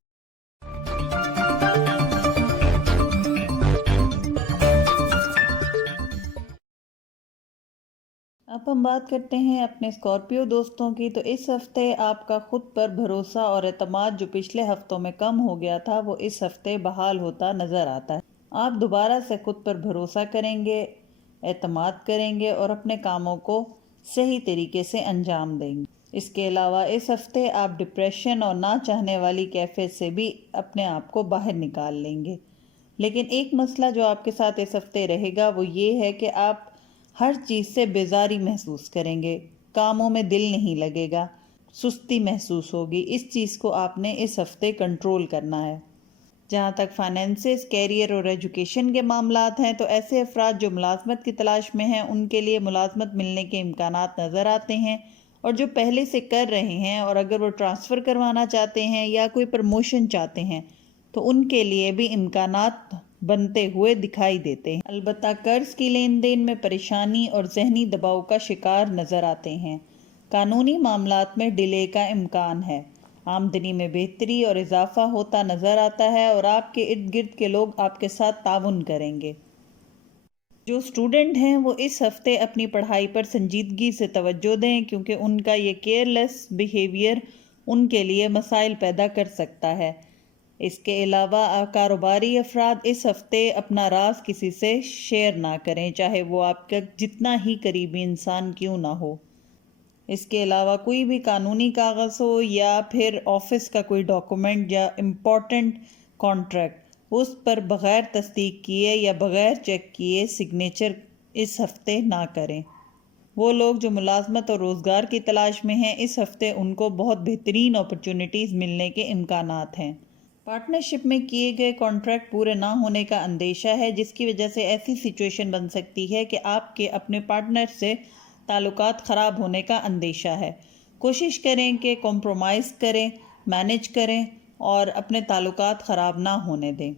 اب ہم بات کرتے ہیں اپنے اسکارپیو دوستوں کی۔ تو اس ہفتے آپ کا خود پر بھروسہ اور اعتماد جو پچھلے ہفتوں میں کم ہو گیا تھا وہ اس ہفتے بحال ہوتا نظر آتا ہے۔ آپ دوبارہ سے خود پر بھروسہ کریں گے، اعتماد کریں گے اور اپنے کاموں کو صحیح طریقے سے انجام دیں گے۔ اس کے علاوہ اس ہفتے آپ ڈپریشن اور نہ چاہنے والی کیفیت سے بھی اپنے آپ کو باہر نکال لیں گے۔ لیکن ایک مسئلہ جو آپ کے ساتھ اس ہفتے رہے گا وہ یہ ہے کہ آپ ہر چیز سے بیزاری محسوس کریں گے، کاموں میں دل نہیں لگے گا، سستی محسوس ہوگی۔ اس چیز کو آپ نے اس ہفتے کنٹرول کرنا ہے۔ جہاں تک فائنینسز، کیریئر اور ایجوکیشن کے معاملات ہیں تو ایسے افراد جو ملازمت کی تلاش میں ہیں ان کے لیے ملازمت ملنے کے امکانات نظر آتے ہیں، اور جو پہلے سے کر رہے ہیں اور اگر وہ ٹرانسفر کروانا چاہتے ہیں یا کوئی پروموشن چاہتے ہیں تو ان کے لیے بھی امکانات بنتے ہوئے دکھائی دیتے ہیں۔ البتہ قرض کی لین دین میں پریشانی اور ذہنی دباؤ کا شکار نظر آتے ہیں۔ قانونی معاملات میں ڈیلے کا امکان ہے۔ آمدنی میں بہتری اور اضافہ ہوتا نظر آتا ہے اور آپ کے ارد گرد کے لوگ آپ کے ساتھ تعاون کریں گے۔ جو اسٹوڈنٹ ہیں وہ اس ہفتے اپنی پڑھائی پر سنجیدگی سے توجہ دیں کیونکہ ان کا یہ کیئرلیس بیہیویئر ان کے لیے مسائل پیدا کر سکتا ہے۔ اس کے علاوہ کاروباری افراد اس ہفتے اپنا راز کسی سے شیئر نہ کریں، چاہے وہ آپ کا جتنا ہی قریبی انسان کیوں نہ ہو۔ اس کے علاوہ کوئی بھی قانونی کاغذ ہو یا پھر آفس کا کوئی ڈاکومنٹ یا امپورٹنٹ کانٹریکٹ، اس پر بغیر تصدیق کیے یا بغیر چیک کیے سگنیچر اس ہفتے نہ کریں۔ وہ لوگ جو ملازمت اور روزگار کی تلاش میں ہیں اس ہفتے ان کو بہت بہترین اپرچونٹیز ملنے کے امکانات ہیں۔ پارٹنرشپ میں کیے گئے کانٹریکٹ پورے نہ ہونے کا اندیشہ ہے، جس کی وجہ سے ایسی سچویشن بن سکتی ہے کہ آپ کے اپنے پارٹنر سے تعلقات خراب ہونے کا اندیشہ ہے۔ کوشش کریں کہ کمپرومائز کریں، مینج کریں اور اپنے تعلقات خراب نہ ہونے دیں۔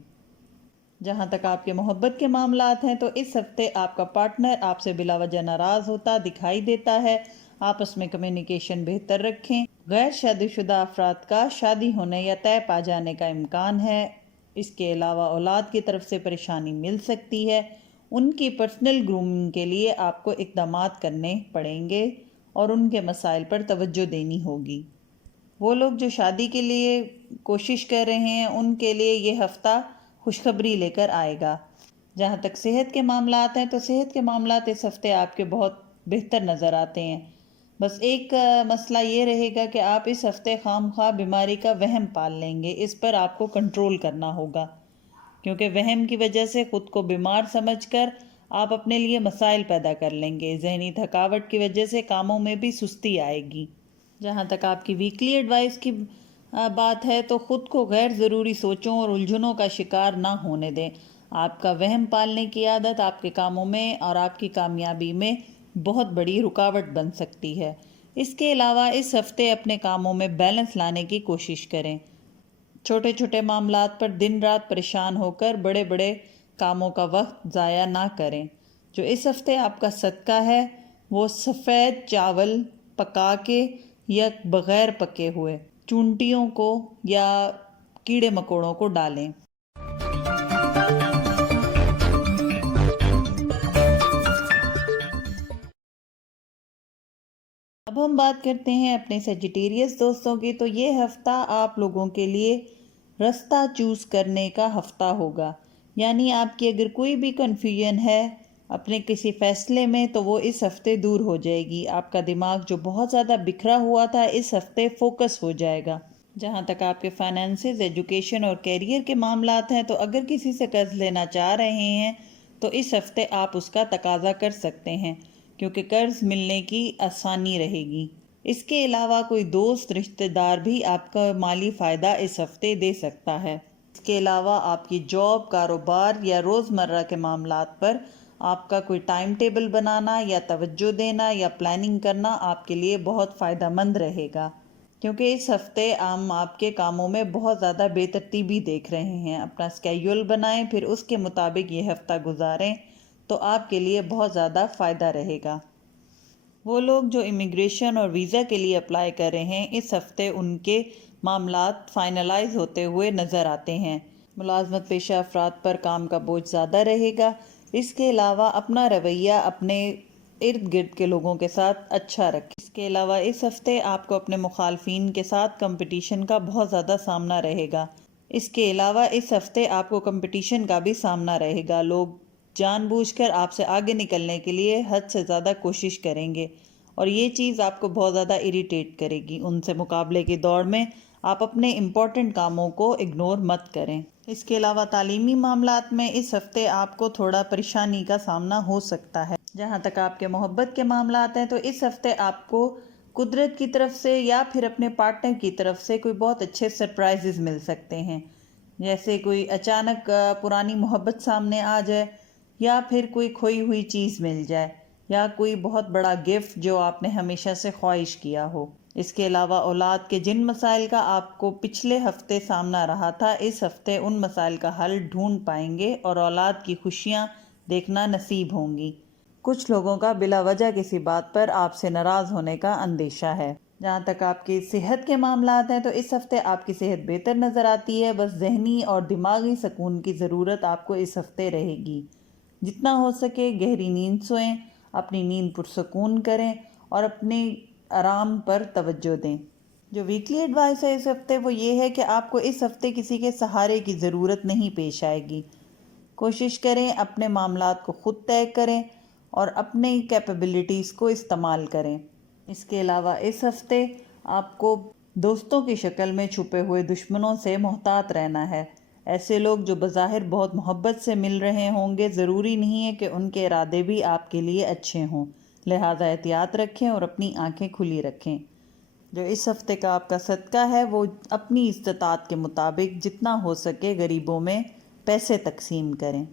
جہاں تک آپ کے محبت کے معاملات ہیں تو اس ہفتے آپ کا پارٹنر آپ سے بلا وجہ ناراض ہوتا دکھائی دیتا ہے۔ آپس میں کمیونیکیشن بہتر رکھیں۔ غیر شادی شدہ افراد کا شادی ہونے یا طے پا جانے کا امکان ہے۔ اس کے علاوہ اولاد کی طرف سے پریشانی مل سکتی ہے۔ ان کی پرسنل گرومنگ کے لیے آپ کو اقدامات کرنے پڑیں گے اور ان کے مسائل پر توجہ دینی ہوگی۔ وہ لوگ جو شادی کے لیے کوشش کر رہے ہیں ان کے لیے یہ ہفتہ خوشخبری لے کر آئے گا۔ جہاں تک صحت کے معاملات ہیں تو صحت کے معاملات اس ہفتے آپ کے بہت بہتر نظر آتے ہیں۔ بس ایک مسئلہ یہ رہے گا کہ آپ اس ہفتے خام خواہ بیماری کا وہم پال لیں گے، اس پر آپ کو کنٹرول کرنا ہوگا کیونکہ وہم کی وجہ سے خود کو بیمار سمجھ کر آپ اپنے لیے مسائل پیدا کر لیں گے۔ ذہنی تھکاوٹ کی وجہ سے کاموں میں بھی سستی آئے گی۔ جہاں تک آپ کی ویکلی ایڈوائس کی بات ہے تو خود کو غیر ضروری سوچوں اور الجھنوں کا شکار نہ ہونے دیں۔ آپ کا وہم پالنے کی عادت آپ کے کاموں میں اور آپ کی کامیابی میں بہت بڑی رکاوٹ بن سکتی ہے۔ اس کے علاوہ اس ہفتے اپنے کاموں میں بیلنس لانے کی کوشش کریں۔ چھوٹے چھوٹے معاملات پر دن رات پریشان ہو کر بڑے بڑے کاموں کا وقت ضائع نہ کریں۔ جو اس ہفتے آپ کا صدقہ ہے وہ سفید چاول پکا کے یا بغیر پکے ہوئے چونٹیوں کو یا کیڑے مکوڑوں کو ڈالیں۔ اب ہم بات کرتے ہیں اپنے سیجیٹیریس دوستوں کی۔ تو یہ ہفتہ آپ لوگوں کے لیے رستہ چوز کرنے کا ہفتہ ہوگا، یعنی آپ کی اگر کوئی بھی کنفیوژن ہے اپنے کسی فیصلے میں تو وہ اس ہفتے دور ہو جائے گی۔ آپ کا دماغ جو بہت زیادہ بکھرا ہوا تھا اس ہفتے فوکس ہو جائے گا۔ جہاں تک آپ کے فائنینسز، ایجوکیشن اور کیریئر کے معاملات ہیں تو اگر کسی سے قرض لینا چاہ رہے ہیں تو اس ہفتے آپ اس کا تقاضا کر سکتے ہیں کیونکہ قرض ملنے کی آسانی رہے گی۔ اس کے علاوہ کوئی دوست رشتہ دار بھی آپ کا مالی فائدہ اس ہفتے دے سکتا ہے۔ اس کے علاوہ آپ کی جاب، کاروبار یا روزمرہ کے معاملات پر آپ کا کوئی ٹائم ٹیبل بنانا یا توجہ دینا یا پلاننگ کرنا آپ کے لیے بہت فائدہ مند رہے گا، کیونکہ اس ہفتے آپ کے کاموں میں بہت زیادہ بے ترتیبی دیکھ رہے ہیں۔ اپنا اسکیڈول بنائیں، پھر اس کے مطابق یہ ہفتہ گزاریں تو آپ کے لیے بہت زیادہ فائدہ رہے گا۔ وہ لوگ جو امیگریشن اور ویزا کے لیے اپلائی کر رہے ہیں، اس ہفتے ان کے معاملات فائنلائز ہوتے ہوئے نظر آتے ہیں۔ ملازمت پیشہ افراد پر کام کا بوجھ زیادہ رہے گا۔ اس کے علاوہ اپنا رویہ اپنے ارد گرد کے لوگوں کے ساتھ اچھا رکھیں۔ اس کے علاوہ اس ہفتے آپ کو اپنے مخالفین کے ساتھ کمپٹیشن کا بہت زیادہ سامنا رہے گا۔ اس کے علاوہ اس ہفتے آپ کو کمپٹیشن کا بھی سامنا رہے گا۔ لوگ جان بوجھ کر آپ سے آگے نکلنے کے لیے حد سے زیادہ کوشش کریں گے اور یہ چیز آپ کو بہت زیادہ اریٹیٹ کرے گی۔ ان سے مقابلے کی دوڑ میں آپ اپنے امپورٹنٹ کاموں کو اگنور مت کریں۔ اس کے علاوہ تعلیمی معاملات میں اس ہفتے آپ کو تھوڑا پریشانی کا سامنا ہو سکتا ہے۔ جہاں تک آپ کے محبت کے معاملات ہیں تو اس ہفتے آپ کو قدرت کی طرف سے یا پھر اپنے پارٹنر کی طرف سے کوئی بہت اچھے سرپرائزز مل سکتے ہیں، جیسے کوئی اچانک پرانی محبت سامنے آ جائے یا پھر کوئی کھوئی ہوئی چیز مل جائے یا کوئی بہت بڑا گفٹ جو آپ نے ہمیشہ سے خواہش کیا ہو۔ اس کے علاوہ اولاد کے جن مسائل کا آپ کو پچھلے ہفتے سامنا رہا تھا، اس ہفتے ان مسائل کا حل ڈھونڈ پائیں گے اور اولاد کی خوشیاں دیکھنا نصیب ہوں گی۔ کچھ لوگوں کا بلا وجہ کسی بات پر آپ سے ناراض ہونے کا اندیشہ ہے۔ جہاں تک آپ کی صحت کے معاملات ہیں تو اس ہفتے آپ کی صحت بہتر نظر آتی ہے، بس ذہنی اور دماغی سکون کی ضرورت آپ کو اس ہفتے رہے گی۔ جتنا ہو سکے گہری نیند سوئیں، اپنی نیند پرسکون کریں اور اپنے آرام پر توجہ دیں۔ جو ویکلی ایڈوائس ہے اس ہفتے وہ یہ ہے کہ آپ کو اس ہفتے کسی کے سہارے کی ضرورت نہیں پیش آئے گی۔ کوشش کریں اپنے معاملات کو خود طے کریں اور اپنے کیپیبلٹیز کو استعمال کریں۔ اس کے علاوہ اس ہفتے آپ کو دوستوں کی شکل میں چھپے ہوئے دشمنوں سے محتاط رہنا ہے۔ ایسے لوگ جو بظاہر بہت محبت سے مل رہے ہوں گے، ضروری نہیں ہے کہ ان کے ارادے بھی آپ کے لیے اچھے ہوں، لہٰذا احتیاط رکھیں اور اپنی آنکھیں کھلی رکھیں۔ جو اس ہفتے کا آپ کا صدقہ ہے وہ اپنی استطاعت کے مطابق جتنا ہو سکے غریبوں میں پیسے تقسیم کریں۔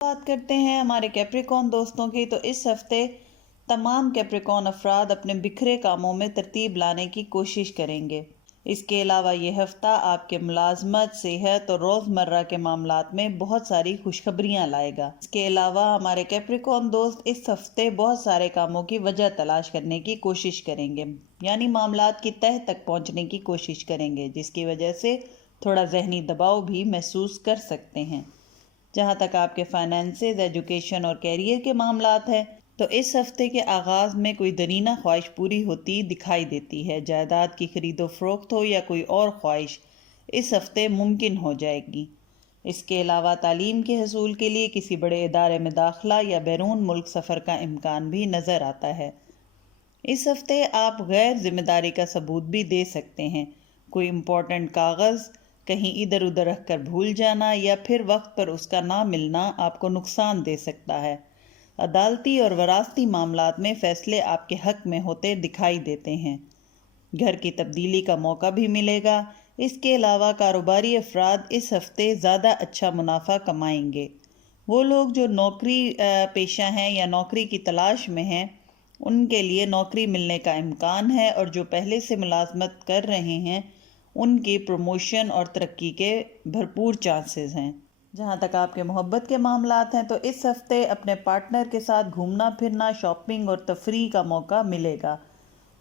بات کرتے ہیں ہمارے کیپریکون دوستوں کی، تو اس ہفتے تمام کیپریکون افراد اپنے بکھرے کاموں میں ترتیب لانے کی کوشش کریں گے۔ اس کے علاوہ یہ ہفتہ آپ کے ملازمت، صحت اور روزمرہ کے معاملات میں بہت ساری خوشخبریاں لائے گا۔ اس کے علاوہ ہمارے کیپریکون دوست اس ہفتے بہت سارے کاموں کی وجہ تلاش کرنے کی کوشش کریں گے، یعنی معاملات کی تہہ تک پہنچنے کی کوشش کریں گے، جس کی وجہ سے تھوڑا ذہنی دباؤ بھی محسوس کر سکتے ہیں۔ جہاں تک آپ کے فائنینسز، ایجوکیشن اور کیریئر کے معاملات ہیں تو اس ہفتے کے آغاز میں کوئی درینہ خواہش پوری ہوتی دکھائی دیتی ہے۔ جائیداد کی خرید و فروخت ہو یا کوئی اور خواہش اس ہفتے ممکن ہو جائے گی۔ اس کے علاوہ تعلیم کے حصول کے لیے کسی بڑے ادارے میں داخلہ یا بیرون ملک سفر کا امکان بھی نظر آتا ہے۔ اس ہفتے آپ غیر ذمہ داری کا ثبوت بھی دے سکتے ہیں۔ کوئی امپورٹنٹ کاغذ کہیں ادھر ادھر رکھ کر بھول جانا یا پھر وقت پر اس کا نہ ملنا آپ کو نقصان دے سکتا ہے۔ عدالتی اور وراثتی معاملات میں فیصلے آپ کے حق میں ہوتے دکھائی دیتے ہیں۔ گھر کی تبدیلی کا موقع بھی ملے گا۔ اس کے علاوہ کاروباری افراد اس ہفتے زیادہ اچھا منافع کمائیں گے۔ وہ لوگ جو نوکری پیشہ ہیں یا نوکری کی تلاش میں ہیں، ان کے لیے نوکری ملنے کا امکان ہے، اور جو پہلے سے ملازمت کر رہے ہیں ان کی پروموشن اور ترقی کے بھرپور چانسز ہیں۔ جہاں تک آپ کے محبت کے معاملات ہیں تو اس ہفتے اپنے پارٹنر کے ساتھ گھومنا پھرنا، شاپنگ اور تفریح کا موقع ملے گا۔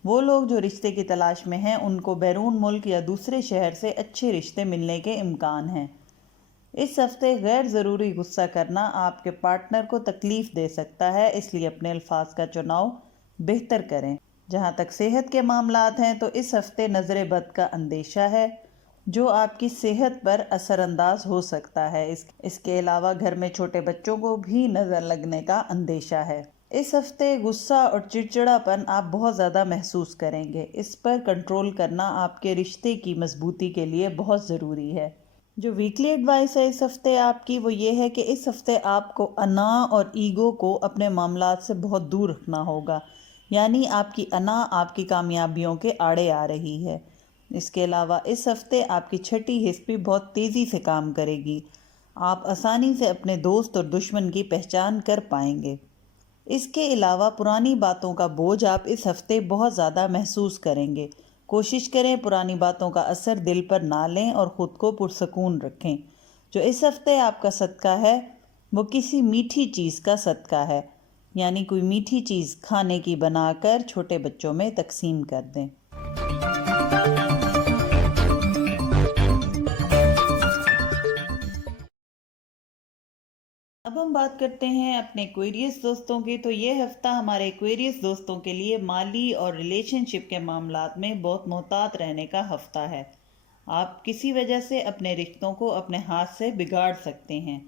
وہ لوگ جو رشتے کی تلاش میں ہیں ان کو بیرون ملک یا دوسرے شہر سے اچھے رشتے ملنے کے امکان ہیں۔ اس ہفتے غیر ضروری غصہ کرنا آپ کے پارٹنر کو تکلیف دے سکتا ہے، اس لیے اپنے الفاظ کا چناؤ بہتر کریں۔ جہاں تک صحت کے معاملات ہیں تو اس ہفتے نظر بد کا اندیشہ ہے جو آپ کی صحت پر اثر انداز ہو سکتا ہے۔ اس کے علاوہ گھر میں چھوٹے بچوں کو بھی نظر لگنے کا اندیشہ ہے۔ اس ہفتے غصہ اور چڑچڑاپن آپ بہت زیادہ محسوس کریں گے۔ اس پر کنٹرول کرنا آپ کے رشتے کی مضبوطی کے لیے بہت ضروری ہے۔ جو ویکلی ایڈوائس ہے اس ہفتے آپ کی، وہ یہ ہے کہ اس ہفتے آپ کو انا اور ایگو کو اپنے معاملات سے بہت دور رکھنا ہوگا، یعنی آپ کی انا آپ کی کامیابیوں کے آڑے آ رہی ہے۔ اس کے علاوہ اس ہفتے آپ کی چھٹی حس بھی بہت تیزی سے کام کرے گی۔ آپ آسانی سے اپنے دوست اور دشمن کی پہچان کر پائیں گے۔ اس کے علاوہ پرانی باتوں کا بوجھ آپ اس ہفتے بہت زیادہ محسوس کریں گے۔ کوشش کریں پرانی باتوں کا اثر دل پر نہ لیں اور خود کو پرسکون رکھیں۔ جو اس ہفتے آپ کا صدقہ ہے وہ کسی میٹھی چیز کا صدقہ ہے، یعنی کوئی میٹھی چیز کھانے کی بنا کر چھوٹے بچوں میں تقسیم کر دیں۔ اب ہم بات کرتے ہیں اپنے ایکویریس دوستوں کی۔ تو یہ ہفتہ ہمارے ایکویریس دوستوں کے لیے مالی اور ریلیشن شپ کے معاملات میں بہت محتاط رہنے کا ہفتہ ہے۔ آپ کسی وجہ سے اپنے رشتوں کو اپنے ہاتھ سے بگاڑ سکتے ہیں۔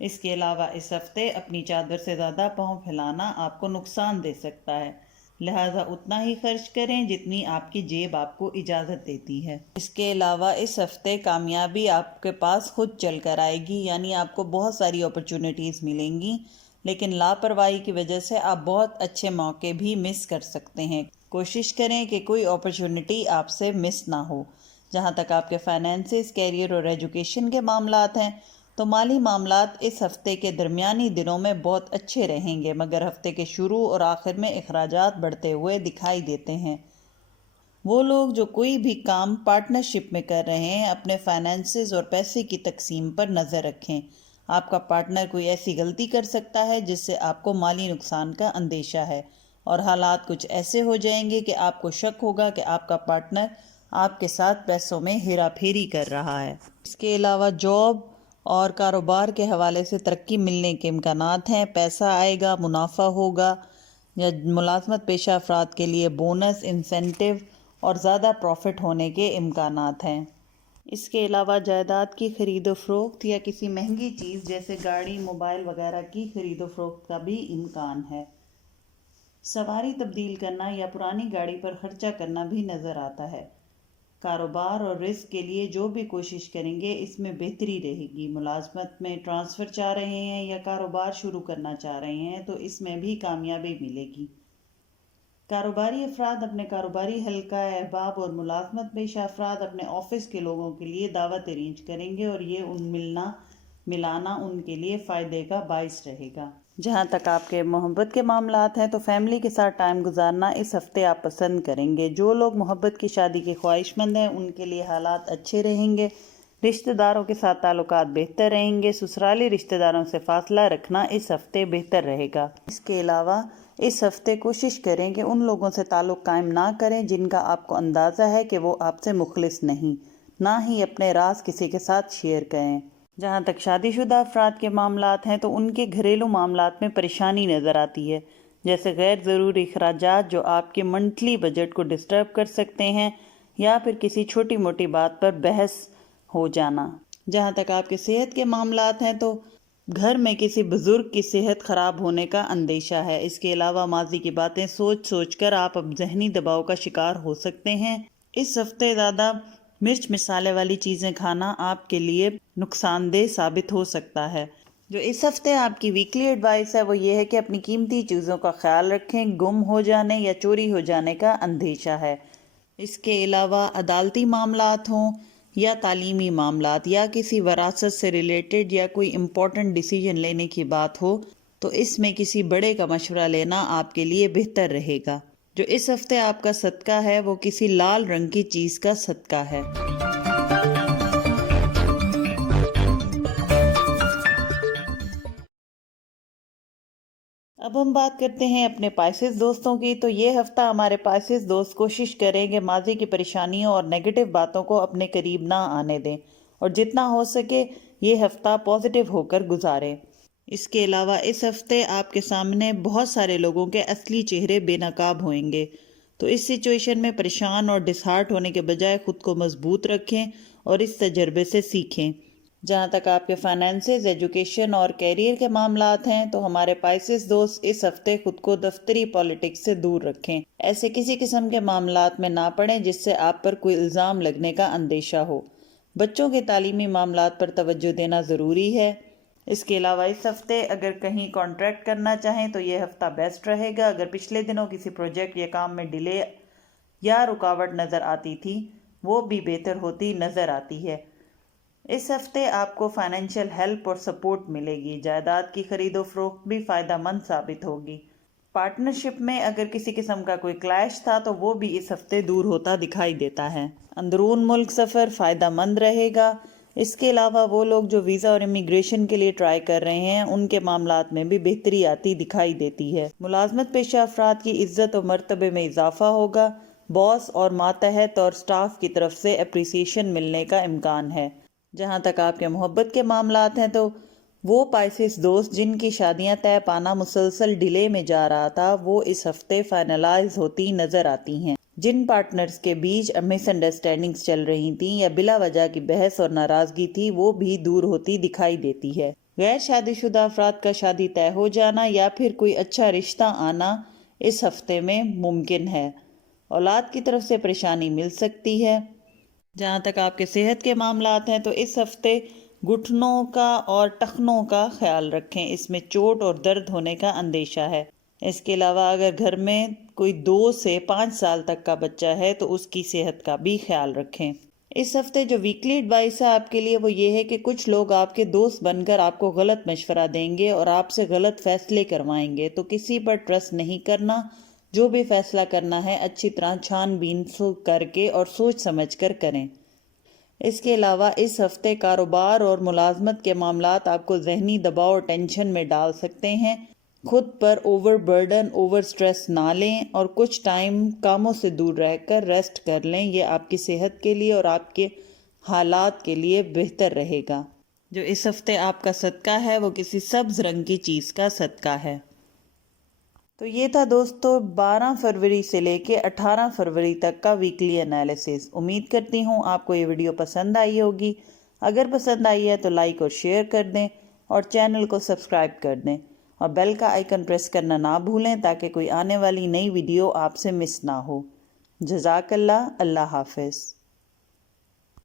اس کے علاوہ اس ہفتے اپنی چادر سے زیادہ پاؤں پھیلانا آپ کو نقصان دے سکتا ہے، لہٰذا اتنا ہی خرچ کریں جتنی آپ کی جیب آپ کو اجازت دیتی ہے۔ اس کے علاوہ اس ہفتے کامیابی آپ کے پاس خود چل کر آئے گی، یعنی آپ کو بہت ساری اپرچونٹیز ملیں گی، لیکن لاپرواہی کی وجہ سے آپ بہت اچھے موقع بھی مس کر سکتے ہیں۔ کوشش کریں کہ کوئی اپرچونٹی آپ سے مس نہ ہو۔ جہاں تک آپ کے فائنینسز، کیریئر اور ایجوکیشن کے معاملات ہیں تو مالی معاملات اس ہفتے کے درمیانی دنوں میں بہت اچھے رہیں گے، مگر ہفتے کے شروع اور آخر میں اخراجات بڑھتے ہوئے دکھائی دیتے ہیں۔ وہ لوگ جو کوئی بھی کام پارٹنرشپ میں کر رہے ہیں اپنے فائنینسز اور پیسے کی تقسیم پر نظر رکھیں۔ آپ کا پارٹنر کوئی ایسی غلطی کر سکتا ہے جس سے آپ کو مالی نقصان کا اندیشہ ہے، اور حالات کچھ ایسے ہو جائیں گے کہ آپ کو شک ہوگا کہ آپ کا پارٹنر آپ کے ساتھ پیسوں میں ہیرا پھیری کر رہا ہے۔ اس کے علاوہ جاب اور کاروبار کے حوالے سے ترقی ملنے کے امکانات ہیں۔ پیسہ آئے گا، منافع ہوگا، یا ملازمت پیشہ افراد کے لیے بونس، انسینٹیو اور زیادہ پروفٹ ہونے کے امکانات ہیں۔ اس کے علاوہ جائیداد کی خرید و فروخت یا کسی مہنگی چیز جیسے گاڑی، موبائل وغیرہ کی خرید و فروخت کا بھی امکان ہے۔ سواری تبدیل کرنا یا پرانی گاڑی پر خرچہ کرنا بھی نظر آتا ہے۔ کاروبار اور رزق کے لیے جو بھی کوشش کریں گے اس میں بہتری رہے گی۔ ملازمت میں ٹرانسفر چاہ رہے ہیں یا کاروبار شروع کرنا چاہ رہے ہیں تو اس میں بھی کامیابی ملے گی۔ کاروباری افراد اپنے کاروباری حلقہ احباب اور ملازمت پیشہ افراد اپنے آفس کے لوگوں کے لیے دعوت ارینج کریں گے، اور یہ ملانا ان کے لیے فائدے کا باعث رہے گا۔ جہاں تک آپ کے محبت کے معاملات ہیں تو فیملی کے ساتھ ٹائم گزارنا اس ہفتے آپ پسند کریں گے۔ جو لوگ محبت کی شادی کے خواہش مند ہیں ان کے لیے حالات اچھے رہیں گے۔ رشتہ داروں کے ساتھ تعلقات بہتر رہیں گے۔ سسرالی رشتہ داروں سے فاصلہ رکھنا اس ہفتے بہتر رہے گا۔ اس کے علاوہ اس ہفتے کوشش کریں کہ ان لوگوں سے تعلق قائم نہ کریں جن کا آپ کو اندازہ ہے کہ وہ آپ سے مخلص نہیں، نہ ہی اپنے راز کسی کے ساتھ شیئر کریں۔ جہاں تک شادی شدہ افراد کے معاملات ہیں تو ان کے گھریلو معاملات میں پریشانی نظر آتی ہے، جیسے غیر ضروری اخراجات جو آپ کے منتھلی بجٹ کو ڈسٹرب کر سکتے ہیں، یا پھر کسی چھوٹی موٹی بات پر بحث ہو جانا۔ جہاں تک آپ کے صحت کے معاملات ہیں تو گھر میں کسی بزرگ کی صحت خراب ہونے کا اندیشہ ہے۔ اس کے علاوہ ماضی کی باتیں سوچ سوچ کر آپ اب ذہنی دباؤ کا شکار ہو سکتے ہیں۔ اس ہفتے زیادہ مرچ مسالے والی چیزیں کھانا آپ کے لیے نقصان دہ ثابت ہو سکتا ہے۔ جو اس ہفتے آپ کی ویکلی ایڈوائس ہے وہ یہ ہے کہ اپنی قیمتی چیزوں کا خیال رکھیں، گم ہو جانے یا چوری ہو جانے کا اندیشہ ہے۔ اس کے علاوہ عدالتی معاملات ہوں یا تعلیمی معاملات یا کسی وراثت سے ریلیٹڈ یا کوئی امپورٹنٹ ڈیسیجن لینے کی بات ہو تو اس میں کسی بڑے کا مشورہ لینا آپ کے لیے بہتر رہے گا۔ جو اس ہفتے آپ کا صدقہ ہے وہ کسی لال رنگ کی چیز کا صدقہ ہے۔ اب ہم بات کرتے ہیں اپنے پائسز دوستوں کی۔ تو یہ ہفتہ ہمارے پائسز دوست کوشش کریں کہ ماضی کی پریشانیوں اور نیگیٹو باتوں کو اپنے قریب نہ آنے دیں، اور جتنا ہو سکے یہ ہفتہ پازیٹیو ہو کر گزاریں۔ اس کے علاوہ اس ہفتے آپ کے سامنے بہت سارے لوگوں کے اصلی چہرے بے نقاب ہوئیں گے، تو اس سچویشن میں پریشان اور ڈس ہارٹ ہونے کے بجائے خود کو مضبوط رکھیں اور اس تجربے سے سیکھیں۔ جہاں تک آپ کے فائنینسز، ایجوکیشن اور کیریئر کے معاملات ہیں تو ہمارے پائسس دوست اس ہفتے خود کو دفتری پالیٹکس سے دور رکھیں۔ ایسے کسی قسم کے معاملات میں نہ پڑیں جس سے آپ پر کوئی الزام لگنے کا اندیشہ ہو۔ بچوں کے تعلیمی معاملات پر توجہ دینا ضروری ہے۔ اس کے علاوہ اس ہفتے اگر کہیں کانٹریکٹ کرنا چاہیں تو یہ ہفتہ بیسٹ رہے گا۔ اگر پچھلے دنوں کسی پروجیکٹ یا کام میں ڈیلے یا رکاوٹ نظر آتی تھی وہ بھی بہتر ہوتی نظر آتی ہے۔ اس ہفتے آپ کو فائنینشیل ہیلپ اور سپورٹ ملے گی۔ جائیداد کی خرید و فروخت بھی فائدہ مند ثابت ہوگی۔ پارٹنرشپ میں اگر کسی قسم کا کوئی کلیش تھا تو وہ بھی اس ہفتے دور ہوتا دکھائی دیتا ہے۔ اندرون ملک سفر فائدہ مند رہے گا۔ اس کے علاوہ وہ لوگ جو ویزا اور امیگریشن کے لیے ٹرائی کر رہے ہیں ان کے معاملات میں بھی بہتری آتی دکھائی دیتی ہے۔ ملازمت پیشہ افراد کی عزت و مرتبے میں اضافہ ہوگا۔ باس اور ماتحت اور سٹاف کی طرف سے اپریسیشن ملنے کا امکان ہے۔ جہاں تک آپ کے محبت کے معاملات ہیں تو وہ پائسس دوست جن کی شادیاں طے پانا مسلسل ڈیلے میں جا رہا تھا وہ اس ہفتے فائنلائز ہوتی نظر آتی ہیں۔ جن پارٹنرز کے بیچ مس انڈرسٹینڈنگز چل رہی تھیں یا بلا وجہ کی بحث اور ناراضگی تھی وہ بھی دور ہوتی دکھائی دیتی ہے۔ غیر شادی شدہ افراد کا شادی طے ہو جانا یا پھر کوئی اچھا رشتہ آنا اس ہفتے میں ممکن ہے۔ اولاد کی طرف سے پریشانی مل سکتی ہے۔ جہاں تک آپ کے صحت کے معاملات ہیں تو اس ہفتے گھٹنوں کا اور ٹخنوں کا خیال رکھیں، اس میں چوٹ اور درد ہونے کا اندیشہ ہے۔ اس کے علاوہ اگر گھر میں کوئی 2 سے 5 سال تک کا بچہ ہے تو اس کی صحت کا بھی خیال رکھیں۔ اس ہفتے جو ویکلی ایڈوائس ہے آپ کے لیے وہ یہ ہے کہ کچھ لوگ آپ کے دوست بن کر آپ کو غلط مشورہ دیں گے اور آپ سے غلط فیصلے کروائیں گے، تو کسی پر ٹرسٹ نہیں کرنا۔ جو بھی فیصلہ کرنا ہے اچھی طرح چھان بین کر کے اور سوچ سمجھ کر کریں۔ اس کے علاوہ اس ہفتے کاروبار اور ملازمت کے معاملات آپ کو ذہنی دباؤ اور ٹینشن میں ڈال سکتے ہیں۔ خود پر اوور برڈن، اوور سٹریس نہ لیں اور کچھ ٹائم کاموں سے دور رہ کر ریسٹ کر لیں، یہ آپ کی صحت کے لیے اور آپ کے حالات کے لیے بہتر رہے گا۔ جو اس ہفتے آپ کا صدقہ ہے وہ کسی سبز رنگ کی چیز کا صدقہ ہے۔ تو یہ تھا دوستو 12 فروری سے لے کے 18 فروری تک کا ویکلی انالیسز۔ امید کرتی ہوں آپ کو یہ ویڈیو پسند آئی ہوگی۔ اگر پسند آئی ہے تو لائک اور شیئر کر دیں اور چینل کو سبسکرائب کر دیں اور بیل کا آئیکن پریس کرنا نہ بھولیں تاکہ کوئی آنے والی نئی ویڈیو آپ سے مس نہ ہو۔ جزاک اللہ۔ اللہ حافظ۔